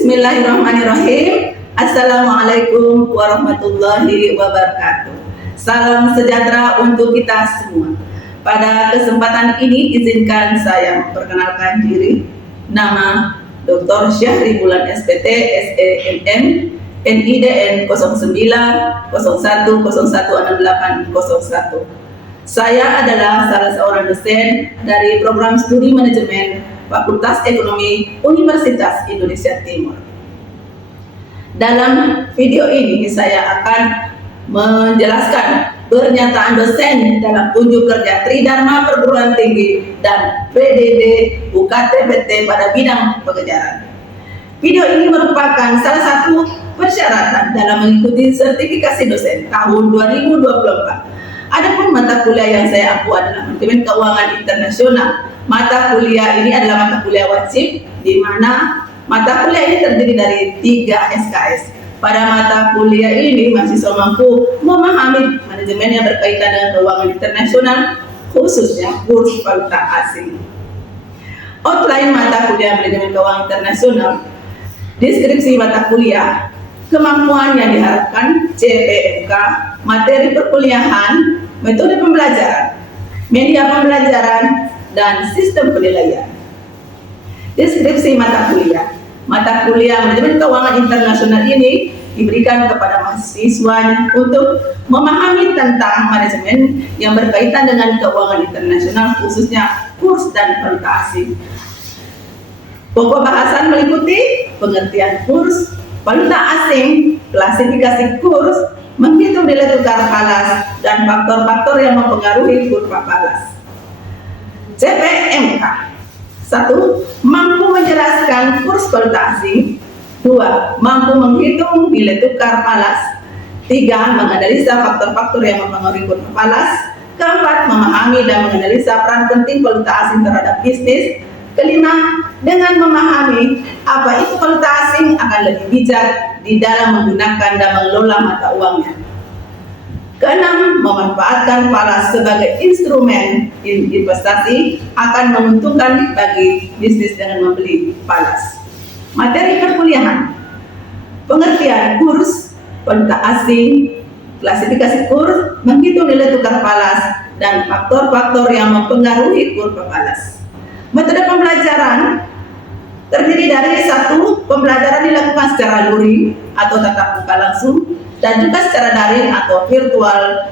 Bismillahirrahmanirrahim. Assalamualaikum warahmatullahi wabarakatuh. Salam sejahtera untuk kita semua. Pada kesempatan ini izinkan saya memperkenalkan diri. Nama Dr. Syahri Bulan SPT SEMM NIDN 0901016801. Saya adalah salah seorang dosen dari program studi manajemen Fakultas Ekonomi Universitas Indonesia Timur. Dalam video ini saya akan menjelaskan pernyataan dosen dalam unjuk kerja Tridharma Perguruan Tinggi dan PDD UKT-PT pada bidang pengejaran. Video ini merupakan salah satu persyaratan dalam mengikuti sertifikasi dosen tahun 2024. Adapun mata kuliah yang saya ampu adalah manajemen keuangan internasional. Mata kuliah ini adalah mata kuliah wajib, di mana mata kuliah ini terdiri dari 3 SKS. Pada mata kuliah ini, mahasiswa mampu memahami manajemen yang berkaitan dengan keuangan internasional, khususnya kurs valuta asing. Outline mata kuliah manajemen keuangan internasional, deskripsi mata kuliah, kemampuan yang diharapkan, CPMK, materi perkuliahan, metode pembelajaran, media pembelajaran, dan sistem penilaian. Deskripsi mata kuliah. Mata kuliah manajemen keuangan internasional ini diberikan kepada mahasiswanya untuk memahami tentang manajemen yang berkaitan dengan keuangan internasional, khususnya kurs dan valuta asing. Pokok bahasan meliputi pengertian kurs, valuta asing, klasifikasi kurs, menghitung nilai tukar falas, dan faktor-faktor yang mempengaruhi kurva falas. CPMK. 1. Mampu menjelaskan kurs valuta asing. 2. Mampu menghitung nilai tukar falas. 3. Menganalisa faktor-faktor yang mempengaruhi kurva falas. 4. Memahami dan menganalisa peran penting valuta asing terhadap bisnis. 5. Dengan memahami apa itu valuta asing akan lebih bijak di dalam menggunakan dan mengelola mata uangnya. 6. Memanfaatkan falas sebagai instrumen investasi akan menguntungkan bagi bisnis dengan membeli falas. Materi perkuliahan: pengertian kurs, valuta asing, klasifikasi kurs, menghitung nilai tukar falas, dan faktor-faktor yang mempengaruhi kurva falas. Metode pembelajaran terdiri dari 1. Pembelajaran dilakukan secara luring atau tatap muka langsung, dan juga secara daring atau virtual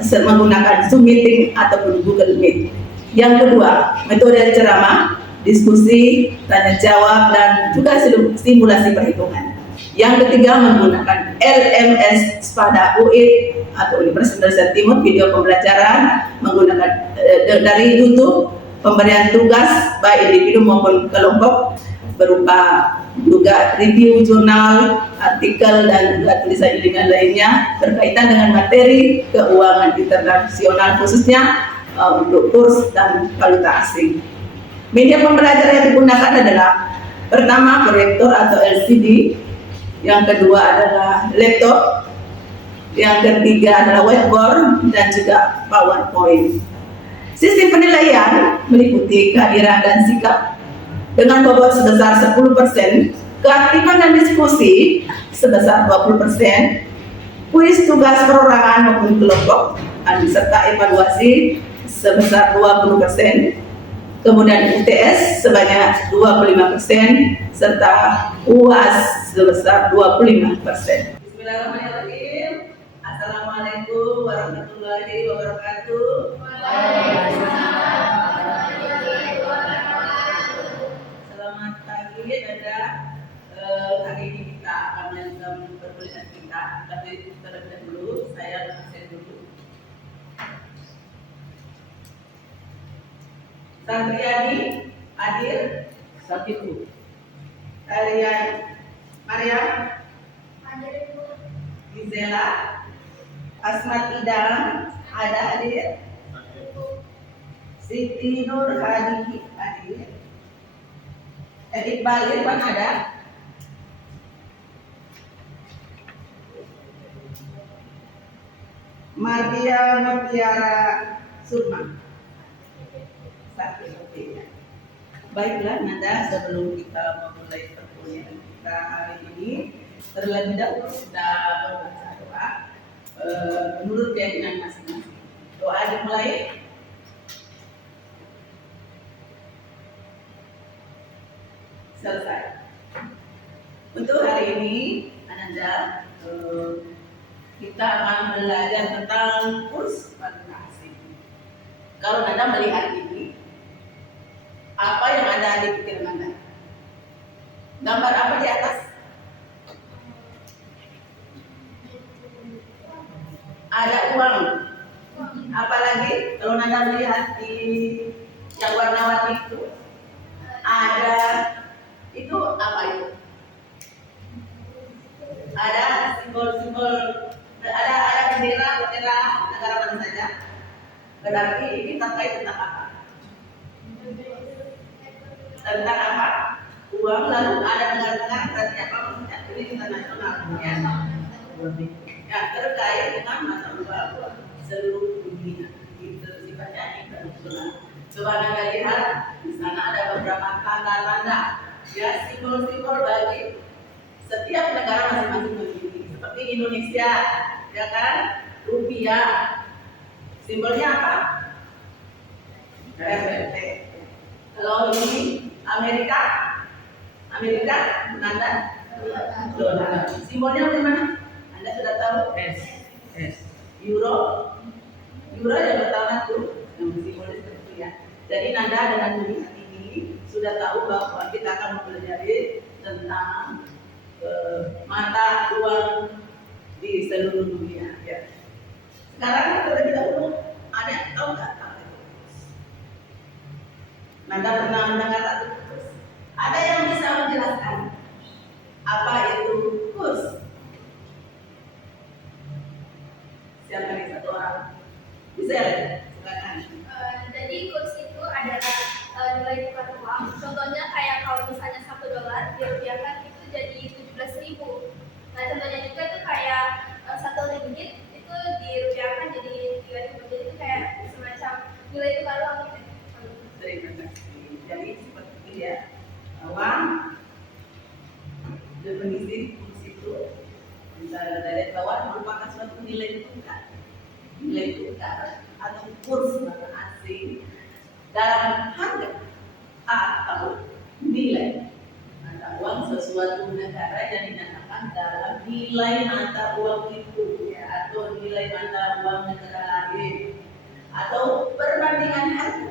menggunakan Zoom meeting ataupun Google Meet. Yang kedua, metode ceramah, diskusi, tanya jawab, dan juga simulasi perhitungan. Yang ketiga, menggunakan LMS SPADA UI atau Universitas Indonesia Timur, video pembelajaran menggunakan dari YouTube, pemberian tugas baik individu maupun kelompok berupa juga review jurnal, artikel, dan juga tulisan ilmiah lainnya berkaitan dengan materi keuangan internasional, khususnya untuk kurs dan valuta asing. Media pembelajaran yang digunakan adalah pertama proyektor atau LCD, yang kedua adalah laptop, yang ketiga adalah whiteboard, dan juga PowerPoint. Sistem penilaian meliputi kehadiran dan sikap dengan bobot sebesar 10%, keaktifan dan diskusi sebesar 20%, kuis tugas perorangan maupun kelompok, serta evaluasi sebesar 20%, kemudian UTS sebanyak 25%, serta UAS sebesar 25%. Bismillahirrahmanirrahim. Assalamualaikum warahmatullahi wabarakatuh. Selamat pagi, Dada. Hari ini kita akan melanjutkan perkuliahan kita, tapi terlebih dahulu saya absen dulu. Santriani hadir. Sakitu. Kalian Maryam hadir. Gizela, Asmat Idam ada hadir. Siti Nur Hadi hadir. Iqbal Irfan ada. Mardia Mutiara Sukma. Baiklah, Nada, sebelum kita memulai perkuliahan kita, terlebih dahulu kita berbaca doa menurut keyakinan masing-masing. Doa dimulai. Selesai. Untuk hari ini, Ananda, kita akan belajar tentang kurs bahasa asing. Kalau Anda melihat ini, apa yang ada di pikiran Anda? Gambar apa di atas? Ada uang. Apalagi kalau Anda melihat di yang warna-warni itu, ada itu apa itu? Ada simbol-simbol, ada bendera negara mana saja. Berarti ini terkait tentang apa? Tentang apa? Uang, lalu ada negara-negara, berarti apa maksudnya? Ini internasional, ya. Ya, terkait dengan mata uang seluruh dunia. Itu sifatnya internasional. Coba Anda lihat, di sana ada beberapa tanda-tanda, ya, simbol-simbol bagi setiap negara masing-masing memiliki. Seperti Indonesia, ya kan? Rupiah. Simbolnya apa? RRT. Kalau ini Amerika, Anda dolar. Simbolnya bagaimana? Anda sudah tahu? S. Euro yang pertama tuh, yang simbolnya seperti itu ya. Jadi Nanda dengan melihat ini sudah tahu bahwa kita akan mempelajari tentang mata uang di seluruh dunia. Ya. Sekarang terlebih dahulu, ada yang tahu nggak apa itu? Nanda pernah mendengar itu? Ada yang bisa menjelaskan apa itu kurs? Siapa nih satu orang? Bisa ya? Silakan. Jadi kurs itu adalah nilai tukar uang. Contohnya kayak kalau misalnya $1 dirupiahkan itu jadi 17.000. Nah contohnya juga tuh kayak 1 ringgit itu dirupiahkan jadi 3.000. Jadi itu kayak semacam nilai tukar uang gitu. Terima kasih. Jadi seperti itu ya. Uang definisi kurs itu dari bawah merupakan suatu nilai tukar atau kurs bahasa asing dalam harga atau nilai mata uang sesuatu negara yang dinyatakan dalam nilai mata uang itu, ya, atau nilai mata uang negara lain, atau perbandingan harga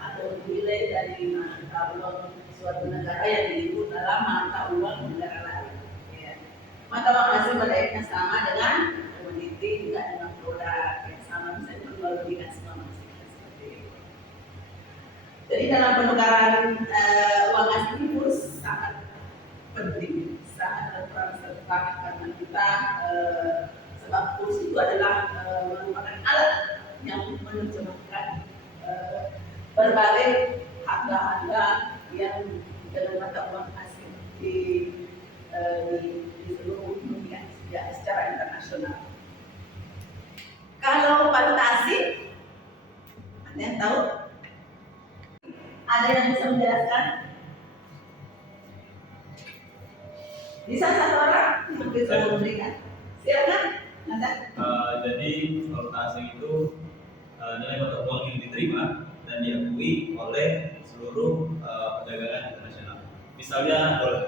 atau nilai dari mata uang suatu negara yang disebut dalam mata uang negara lain. Ya. Mata uang asing pada akhirnya sama dengan komoditi, juga dengan produk yang sama, bisa diperjualbelikan semua masing seperti itu. Jadi dalam penukaran uang asing ini kurs sangat penting, sangat berperan serta karena kita sebab kurs itu adalah merupakan alat yang menerjemahkan berbagai harga-harga yang dalam mata uang asing di seluruh dunia, ya, secara internasional. Kalau valuta asing, ada yang tahu? Ada yang bisa menjelaskan? Bisa satu orang yang bisa memberikan? Silakan. Jadi valuta asing itu nilai mata uang yang diterima dan diakui oleh seluruh perdagangan internasional. Misalnya dolar.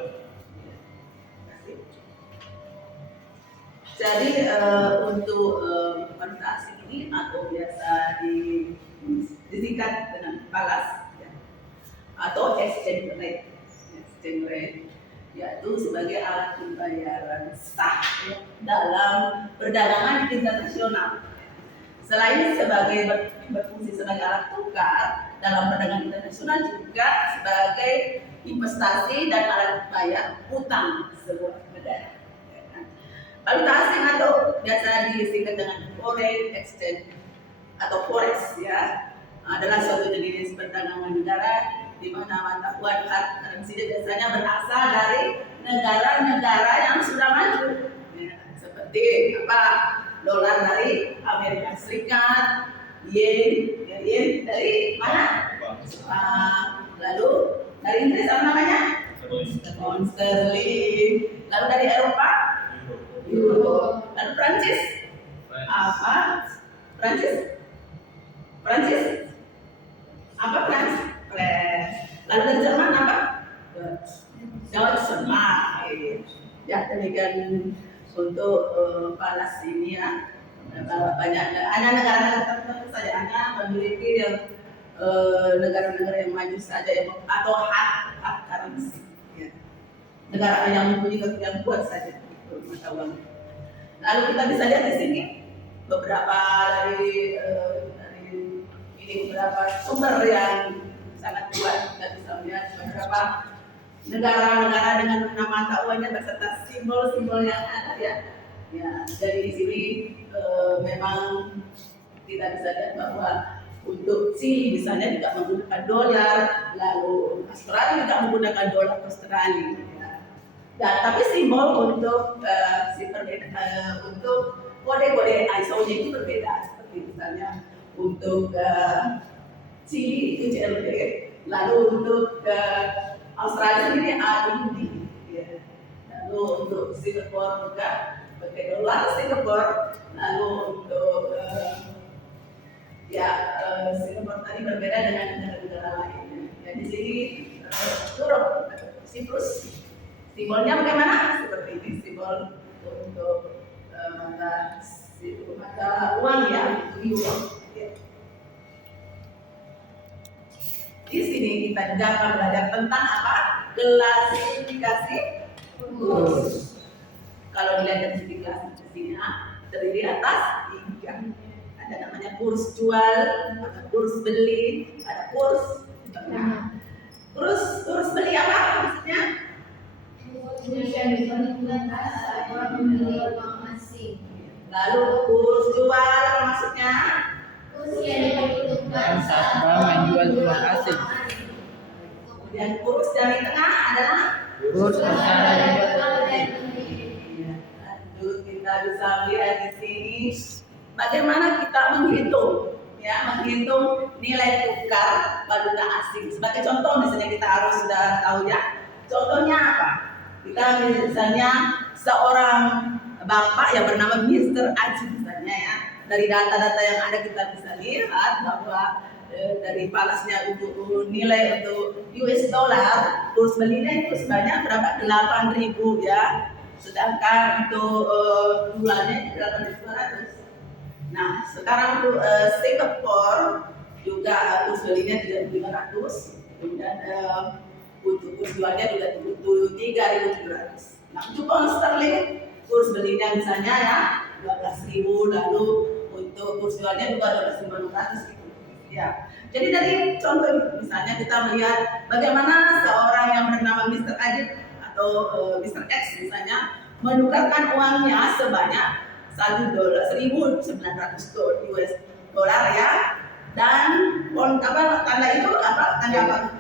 Jadi untuk valuta asing ini atau biasa disingkat dengan falas, ya, atau exchange rate, yaitu sebagai alat pembayaran sah, ya, dalam perdagangan internasional. Selain sebagai berfungsi sebagai alat tukar dalam perdagangan internasional, juga sebagai investasi dan alat bayar utang sebuah negara. Valuta asing atau biasa disingkat dengan foreign exchange atau forex, ya, adalah suatu jenis perdagangan negara di mana mata uang currency biasanya berasal dari negara-negara yang sudah maju, ya, seperti apa? Dolar dari Amerika Serikat, yen dari mana? Lalu dari Inggris apa namanya? pound sterling. Lalu dari Eropa, Euro, euro. Lalu Prancis, apa? Prancis, Prancis, apa Prancis? Franc. Lalu dari Jerman apa? Deutsch. Ya, demikian untuk falas ini ya. Banyak hanya negara-negara tertentu saja hanya memiliki yang negara-negara yang maju saja yang atau hard currency ya. Negara yang mempunyai yang kuat saja mata uang. Lalu kita bisa lihat di sini beberapa dari ini beberapa sumber yang sangat kuat. Kita bisa melihat beberapa negara-negara dengan mata uangnya beserta simbol-simbol yang ada ya. Ya, dari di sini memang kita bisa lihat bahwa untuk Chili misalnya juga menggunakan dolar, lalu Australia juga menggunakan dolar Australia. Ya. Dan tapi simbol untuk untuk kode-kode ISO-nya itu berbeda. Seperti misalnya untuk Chili itu CLP, lalu untuk Australia sendiri AUD. Ya. Lalu untuk Singapura juga pakai dolar Singapura, lalu untuk Singapura tadi berbeda dengan negara-negara lain. Ya, di sini Turok, Siprus, simbolnya bagaimana? Seperti ini simbol untuk mata uang ya, euro. Ya. Di sini kita juga akan belajar tentang apa? Klasifikasi kurs. Kalau dilihat dari segi klasifikasinya terdiri atas 3. Ada namanya kurs jual, ada kurs beli, ada kurs tengah. Kurs beli apa maksudnya? Lalu kurs jual apa maksudnya? Menjual uang asing. Kemudian kurs dari tengah adalah Kurs antara Lalu kita bisa lihat di sini bagaimana kita menghitung nilai tukar valuta asing. Sebagai contoh misalnya kita harus sudah tahu ya. Contohnya apa? Kita misalnya seorang bapak yang bernama Mr. Aji misalnya ya. Dari data-data yang ada kita bisa lihat bahwa dari falasnya untuk nilai untuk US dollar kurs belinya itu sebanyak berapa? 8.000 ya. Sedangkan untuk bulannya 8.200. Nah, sekarang untuk Singapore juga kurs belinya 3.500, kemudian untuk kurs jualnya juga 3.700. Nah, untuk pound sterling kurs belinya misalnya ya 12.000, lalu untuk kurs jualnya juga 12.500 gitu. Ya. Jadi dari contoh misalnya kita melihat bagaimana seorang yang bernama Mr. Ajit atau Mr. X misalnya menukarkan uangnya sebanyak $1.900 US dollar ya, dan tanda itu apa? Tanda apa?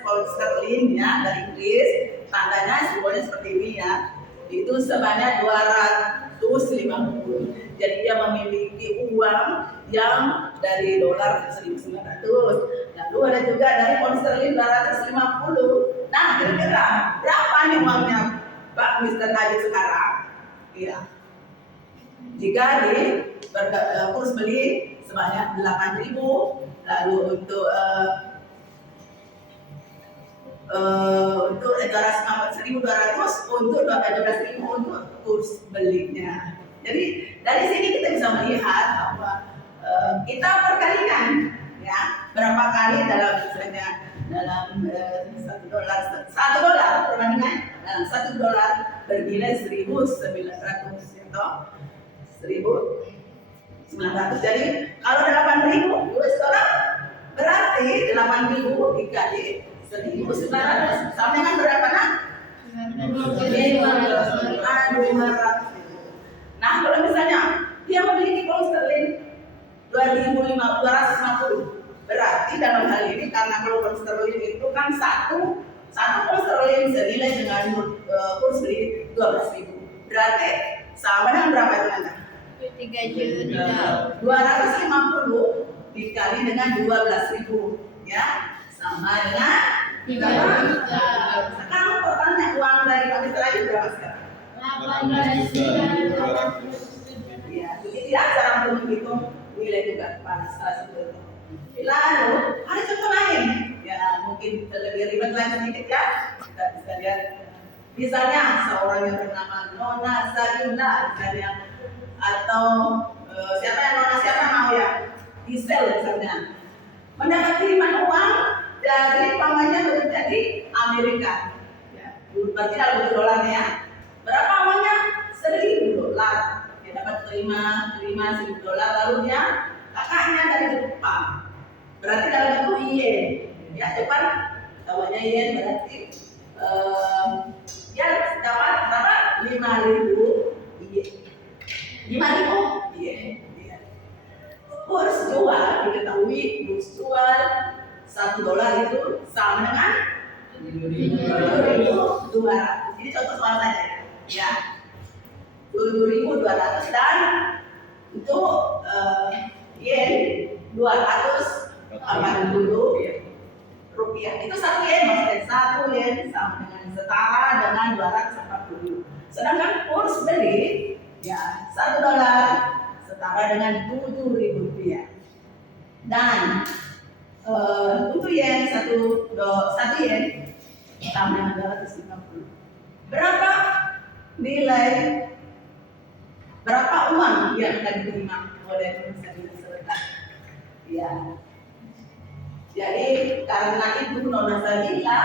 Pound sterling ya dari Inggris, tandanya simbolnya seperti ini ya, itu sebanyak 250. Jadi dia memiliki uang yang dari dolar 1.900, lalu ada juga dari pound sterling 250. Nah, kira-kira berapa nih uangnya Pak Mr. Haji sekarang? Iya. Jika di kurs beli sebanyak 8.000, lalu untuk 1.200 untuk 12.000 untuk kurs belinya. Jadi dari sini kita bisa melihat bahwa kita perkalikan ya berapa kali dalam misalnya dalam $1 perbandingan dalam $1 bernilai 1.900 atau 1.900. Jadi kalau 8.000 US dollar berarti 8.000 dikali 1.900 sama dengan berapa nak? 500. Nah, kalau misalnya dia memiliki pound sterling 250, berarti dalam hal ini karena kalau pound sterling itu kan satu pound sterling senilai dengan kurs beli 12.000. Berarti sama dengan berapa itu Anda? 3 juta. 250 dikali dengan 12.000 ya, sama dengan 3 juta. Sekarang totalnya uang dari Pak lagi berapa sekarang? 18.200. Ya, begitu ya cara untuk menghitung nilai tukar panas salah satu. Lalu ada contoh lain, ya mungkin lebih ribet lagi sedikit ya. Kita bisa lihat, misalnya seorang yang bernama Nona Sabina, misalnya, atau siapa yang Nona siapa mau ya, Gisel misalnya, mendapat kiriman uang dari pamannya bekerja di Amerika. Ya, berarti dalam bentuk dolar ya. Berapa uangnya? $1.000. Dia dapat terima $1.000, lalu dia kakaknya dari Jepang. Berarti dalam bentuk yen. Ya, Jepang namanya yen berarti dia dapat berapa? 5.000 yen. 5.000 yen. Kurs jual diketahui kurs jual $1 itu sama dengan 7.200. Ini contoh soal saja ya. Ya, 7.200 dan untuk yen 280 rupiah. Itu 1 yen maksudnya 1 yen sama dengan setara dengan 240. Sedangkan kurs beli ya $1 setara dengan 7.000 rupiah. Dan untuk yen 1 yen sama dengan 250. Berapa uang yang akan diterima oleh Nona Sabina? Ya. Jadi karena itu Nona Sabina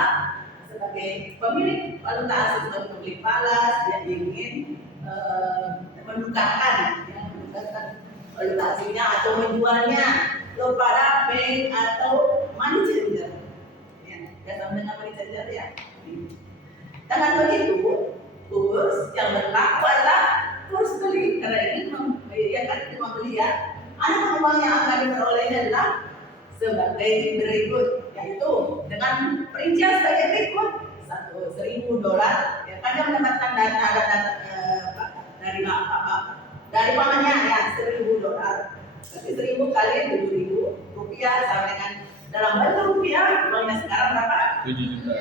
sebagai pemilik valuta asing atau pemilik falas, dia ingin menukarkan valuta asingnya atau menjualnya kepada bank atau money changer. Ya, sama dengan money changer ya. Dengan begitu, kurs yang berlaku adalah kurs beli karena ini menyediakan uang beli ya. Ada uang yang akan diperoleh adalah sebagai berikut, yaitu dengan perincian sebagai berikut: $1.000 ya, kan dia mendapatkan data dari pamannya ya $1.000. Tapi 1.000 kali 7.000 rupiah sama dengan dalam bentuk rupiah uangnya sekarang berapa? 7 juta.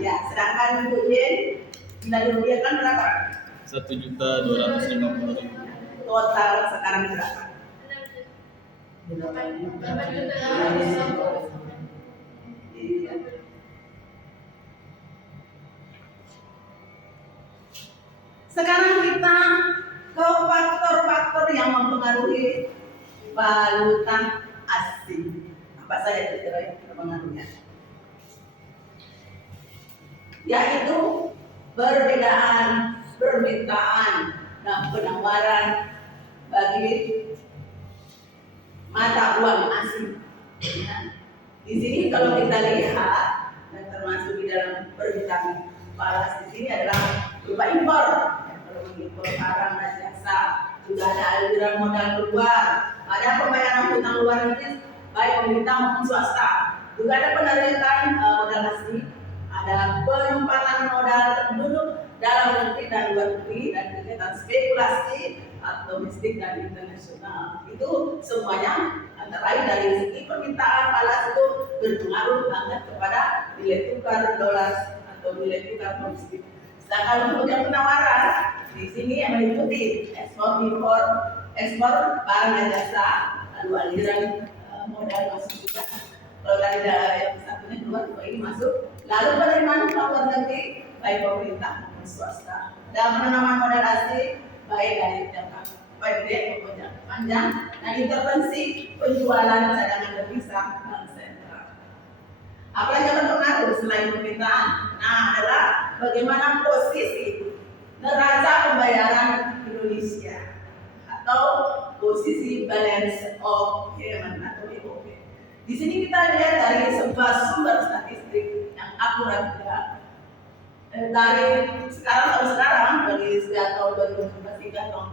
Ya, sedangkan untuk yen sudah dirupiahkan berapa? 1.250.000. Total sekarang berapa? 8 juta. Iya. Sekarang kita ke faktor-faktor yang mempengaruhi valuta asing. Apa saja kira-kira yang mempengaruhinya? Yaitu perbedaan permintaan dan penawaran bagi mata uang asing. Ya. Di sini kalau kita lihat dan termasuk di dalam permintaan falas di sini adalah berupa impor. Ya, kalau mengimpor barang dan jasa, juga ada aliran modal keluar, ada pembayaran hutang luar negeri baik pemerintah maupun swasta, juga ada penarikan modal asing, ada penempatan modal penduduk dalam negeri dan luar negeri, dan kegiatan spekulasi atau domestik dan internasional. Itu semuanya antara lain dari segi permintaan falas itu berpengaruh banget kepada nilai tukar dolar atau nilai tukar domestik. Sedangkan untuk yang penawaran di sini yang meliputi ekspor impor, ekspor barang dan jasa, lalu aliran modal masuk juga. Kalau tadi yang satunya keluar, ini masuk. Lalu penerimaan hutang luar negeri baik pemerintah maupun swasta, dan penanaman modal asing baik dari jangka pendek maupun jangka panjang, dan intervensi penjualan cadangan devisa bank sentral. Apalagi yang berpengaruh selain permintaan? Nah, adalah bagaimana posisi neraca pembayaran Indonesia atau posisi balance of payment atau BOP. Di sini kita lihat dari sebuah sumber statistik yang akurat ya. Dari sekarang dari sejak tahun 2015 hingga tahun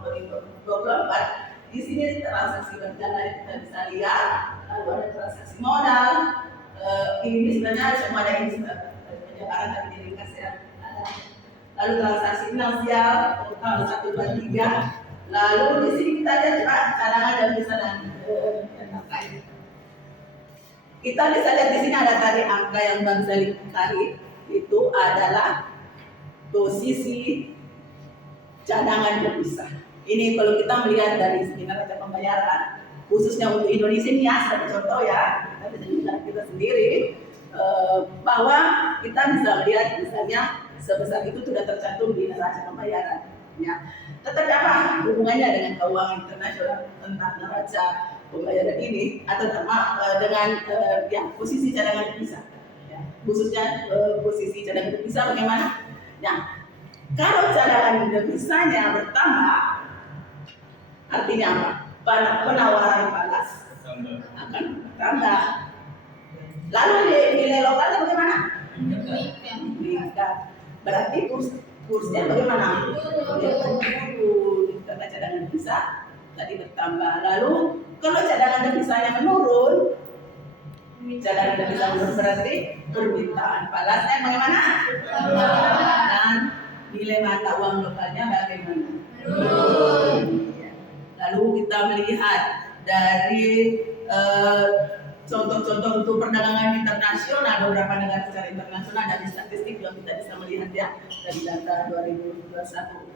2024, di sini transaksi berjalan kita bisa lihat, lalu ada transaksi modal, ini sebenarnya semua ada ini penjabaran tapi diringkas ya. Lalu transaksi finansial total 123. Lalu di sini kita lihat cadangan dan bisa dan lain. Kita bisa lihat di sini ada tadi angka yang Bang Salim cari, itu adalah posisi cadangan devisa. Ini kalau kita melihat dari segi neraca pembayaran, khususnya untuk Indonesia ini ya, sebagai contoh ya, kita sendiri bahwa kita bisa melihat misalnya sebesar itu sudah tercantum di neraca pembayaran. Ya. Tetapi apa hubungannya dengan keuangan internasional tentang neraca pembayaran ini atau dengan yang posisi cadangan devisa, ya. Khususnya posisi cadangan devisa bagaimana? Ya, kalau cadangan devisanya bertambah, artinya apa? Penawaran falas akan bertambah. Lalu nilai lokalnya bagaimana? Meningkat. Berarti kursnya bagaimana? Dia turun karena cadangan devisa tadi bertambah. Lalu kalau cadangan devisanya menurun, cadangan devisa menurun berarti permintaan falasnya bagaimana? Dan nilai mata uang lokalnya bagaimana? Menurun. Lalu kita melihat dari contoh-contoh untuk perdagangan internasional, beberapa negara secara internasional dari statistik yang kita bisa melihat ya dari data 2021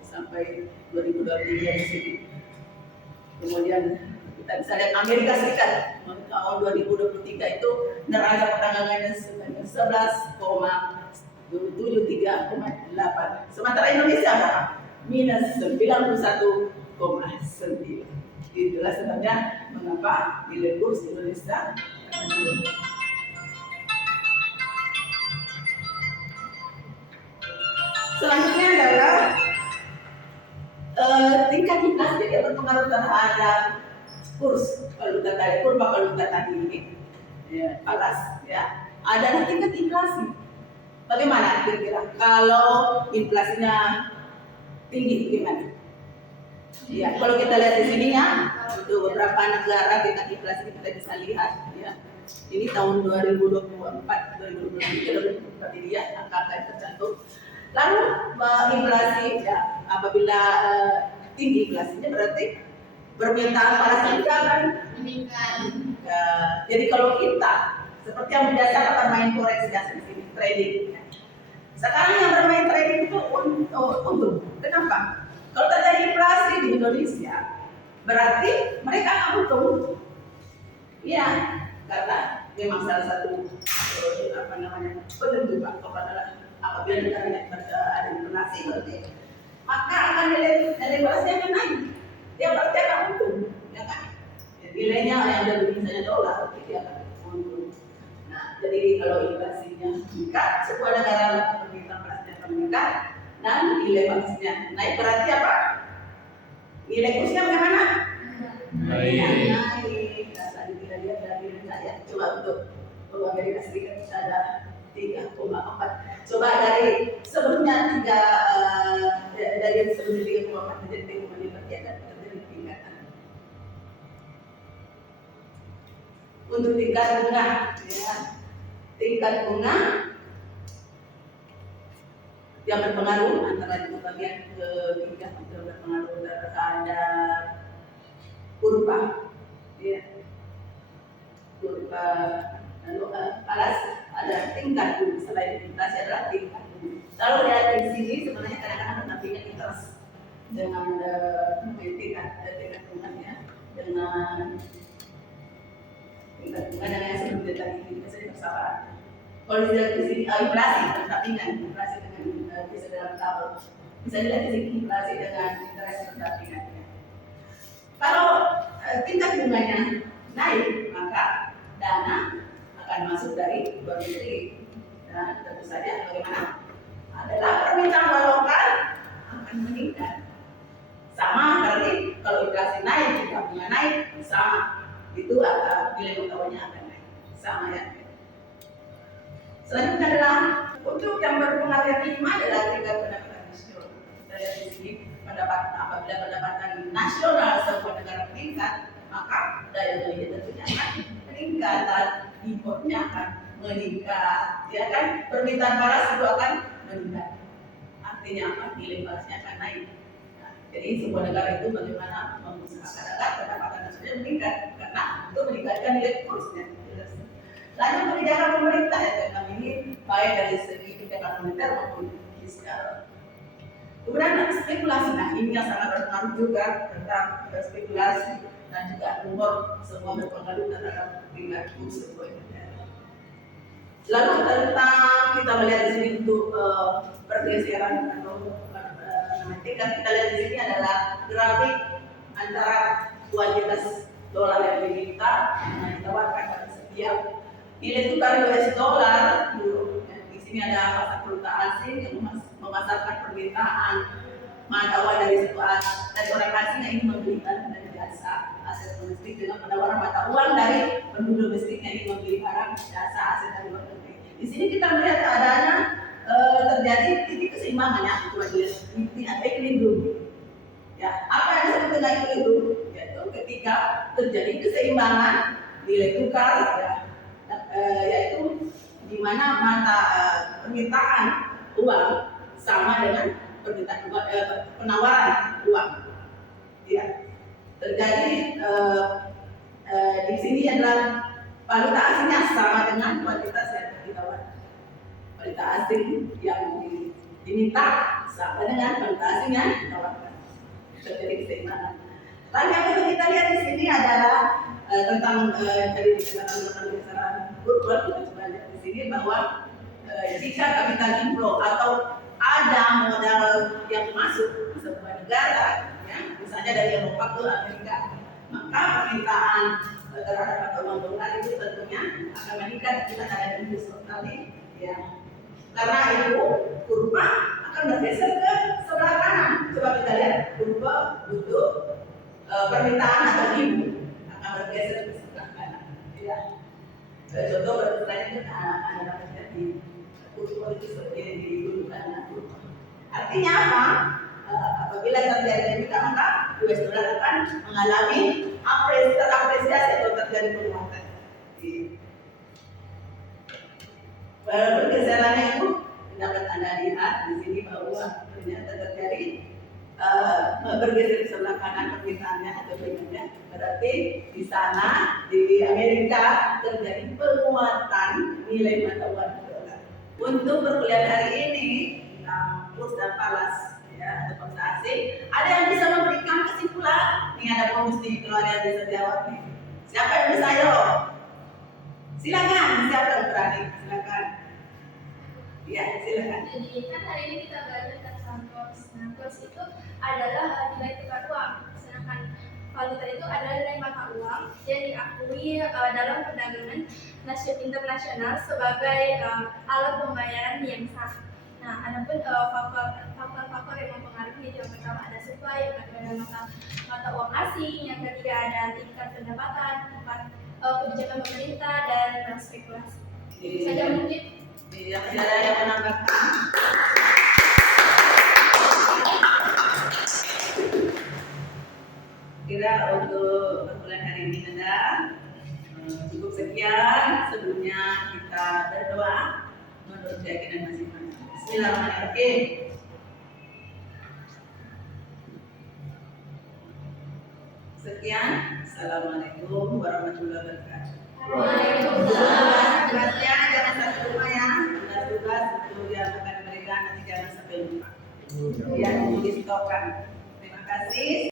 sampai 2023 di sini. Kemudian kita bisa lihat Amerika Serikat tahun 2023 itu neraca perdagangannya sebanyak 11,73,8. Sementara Indonesia berapa? Minus 91,9. Itulah sebabnya mengapa nilai kurs Indonesia menurun. Selanjutnya adalah tingkat inflasi yang berpengaruh terhadap kursa valuta tadi ini, ya, falas, ya, adalah tingkat inflasi. Bagaimana kira-kira kalau inflasinya tinggi bagaimana? Ya, kalau kita lihat di sini ya, itu beberapa negara tingkat inflasi kita bisa lihat ya. Ini tahun 2024, 2023, 2024 ini ya angka yang tercantum. Lalu inflasi ya, apabila tinggi inflasinya berarti permintaan falas juga akan meningkat. Jadi kalau kita seperti yang biasa akan main forex biasa di sini trading. Sekarang yang bermain trading itu untung. Kenapa? Kalau terjadi inflasi di Indonesia, berarti mereka akan untung. Ya, karena memang salah satu penentu Pak adalah apabila negaranya ada inflasi berarti maka akan nilai inflasinya akan naik. Dia berarti akan untung, ya kan? Ya, nilainya yang dari misalnya dolar, dia akan untung. Nah, jadi kalau inflasinya meningkat, sebuah negara permintaan falasnya akan meningkat. Dan nilai falasnya naik berarti apa? Nilai kursnya bagaimana? Naik. Nah, tadi kita lihat dari saya coba untuk Amerika Serikat ada 3,4. Coba dari sebelumnya dari sebelumnya 3,4 menjadi 3,5 berarti ada terjadi peningkatan. Untuk tingkat bunga, ya, tingkat bunga yang berpengaruh antara itu bagian ketiga itu berpengaruh terhadap kurva, ya, kurva. Lalu falas ada tingkat bunga, selain inflasi adalah tingkat bunga. Lalu lihat di sini sebenarnya kadang-kadang pendampingan interest dengan tingkat bunganya dengan tingkat bunga dan yang sebelumnya tadi kita sudah bersama. Kalau dilihat di sini inflasi pendampingan inflasi dengan bisa dalam tabel bisa dilihat di sini inflasi dengan interest pendampingannya. Kalau tingkat bunganya naik maka dana akan masuk dari luar negeri dan tentu saja bagaimana adalah permintaan lokal akan meningkat. Sama berarti kalau inflasi naik juga bunga naik sama itu nilai utawanya akan naik sama ya. Selanjutnya adalah untuk yang berpengaruh yang kelima adalah tingkat pendapatan nasional. Kita lihat di sini apabila pendapatan nasional sebuah negara meningkat maka daya beli tentunya akan meningkat dan importnya akan meningkat, ya kan? Permintaan falas itu akan meningkat. Artinya apa? Nilai falasnya akan naik. Nah, jadi sebuah negara itu bagaimana mengusahakan agar pendapatan nasional meningkat karena untuk meningkatkan nilai kursnya. Lalu kebijakan pemerintah ya dalam ini baik dari segi kebijakan moneter maupun fiskal. Kemudian spekulasi, nah ini yang sangat berpengaruh juga tentang spekulasi dan juga umur semua berpengaruh terhadap tingkat kurs sebuah negara. Lalu tentang kita melihat di sini untuk pergeseran atau tingkat kita lihat di sini adalah grafik antara kuantitas dolar yang diminta yang ditawarkan pada setiap nilai tukar US dollar euro. Di sini ada pasar valuta asing yang memasarkan permintaan mata uang dari dari orang asing yang ingin membeli barang dan jasa aset domestik dengan penawaran mata uang dari penduduk domestik yang ingin membeli barang jasa aset dari luar negeri. Di sini kita melihat adanya terjadi titik keseimbangannya itu ada equilibrium. Ya, apa yang disebut dengan equilibrium? Yaitu ketika terjadi keseimbangan nilai tukar, ya, yaitu di mana mata permintaan uang sama dengan permintaan penawaran uang. Ya, terjadi di sini adalah valuta asingnya sama dengan kuantitas yang ditawarkan. Valuta asing yang diminta sama dengan valuta asing yang ditawarkan. Terjadi keseimbangan. Lalu yang kedua kita lihat di sini adalah tentang tadi dikatakan pergeseran global. Kita coba lihat di sini bahwa jika capital inflow atau ada modal yang masuk ke sebuah negara, ya, misalnya dari Eropa ke Amerika, maka permintaan terhadap mata uang dolar itu tentunya akan meningkat. Kita ada di sekali, ya. Karena itu kurva akan bergeser ke sebelah kanan. Coba kita lihat kurva untuk permintaan atau ibu akan bergeser ke sebelah kanan. Ya. Contoh berarti ada terjadi kurva itu seperti di gunung kanan. Artinya apa? Apabila terjadi dinamika maka US dollar akan mengalami apresiasi atau terjadi penguatan. Pergeserannya itu dapat Anda lihat di sini bahwa ternyata terjadi bergeser ke sebelah kanan permintaannya atau demandnya. Berarti di sana di Amerika terjadi penguatan nilai mata uang dolar. Untuk perkuliahan hari ini kurs dan falas ya atau bangsa asing, ada yang bisa memberikan kesimpulan? Ini ada bonus nih kalau ada yang bisa jawab nih. Siapa yang bisa jawab? Silakan, siapa yang berani? Silakan. Ya, silakan. Jadi kan hari ini kita belajar tentang kurs. Nah, kurs itu adalah nilai tukar uang. Sedangkan valuta itu adalah nilai mata uang yang diakui dalam perdagangan internasional sebagai alat pembayaran yang sah. Nah, adapun faktor-faktor yang mempengaruhi yang pertama ada supply, yang kedua ada mata uang asing, yang ketiga ada tingkat pendapatan, keempat kebijakan pemerintah dan spekulasi. Saja mungkin. Yang tidak ada yang menambahkan. Kira untuk perkuliahan hari ini ada cukup sekian. Sebelumnya kita berdoa menurut keyakinan masing-masing. Bismillahirrahmanirrahim. Sekian. Assalamualaikum warahmatullahi wabarakatuh. Waalaikumsalam. Tugasnya jangan satu rumah ya. Tugas untuk yang akan diberikan nanti jangan sampai lupa. Ya, di stopkan. Terima kasih.